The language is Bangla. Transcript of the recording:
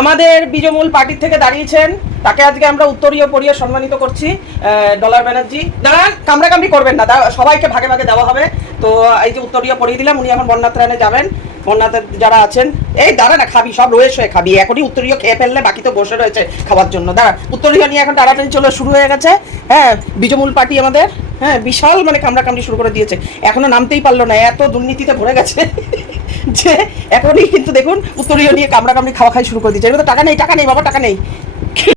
আমাদের বিজমূল পার্টির থেকে দাঁড়িয়েছেন, তাকে আজকে আমরা উত্তরীয় পরিয়ে সম্মানিত করছি। ডলার ব্যানার্জি, দাঁড়ান, কামড়াকামড়ি করবেন না, সবাইকে ভাগে ভাগে দেওয়া হবে। তো এই যে উত্তরীয় পরিয়ে দিলাম, উনি এখন বন্যাত্রাণে যাবেন। বন্যাতে যারা আছেন, এই দাঁড়া না, খাবি সব রয়েছে, খাবি এখনই উত্তরীয় খেয়ে ফেললে, বাকি তো বসে রয়েছে খাওয়ার জন্য। দাঁড়া, উত্তরীয় নিয়ে এখন টানাটানি চলে শুরু হয়ে গেছে। হ্যাঁ, বিজমূল পার্টি আমাদের, হ্যাঁ, বিশাল মানে কামড়াকামড়ি শুরু করে দিয়েছে, এখনো নামতেই পারলো না, এত দুর্নীতিতে ভরে গেছে যে এখনই কিন্তু দেখুন উত্তরীয় নিয়ে কামড়াকামড়ি খাওয়া খাই শুরু করে দিয়েছে। এবার তো টাকা নেই, টাকা নেই বাবা, টাকা নেই।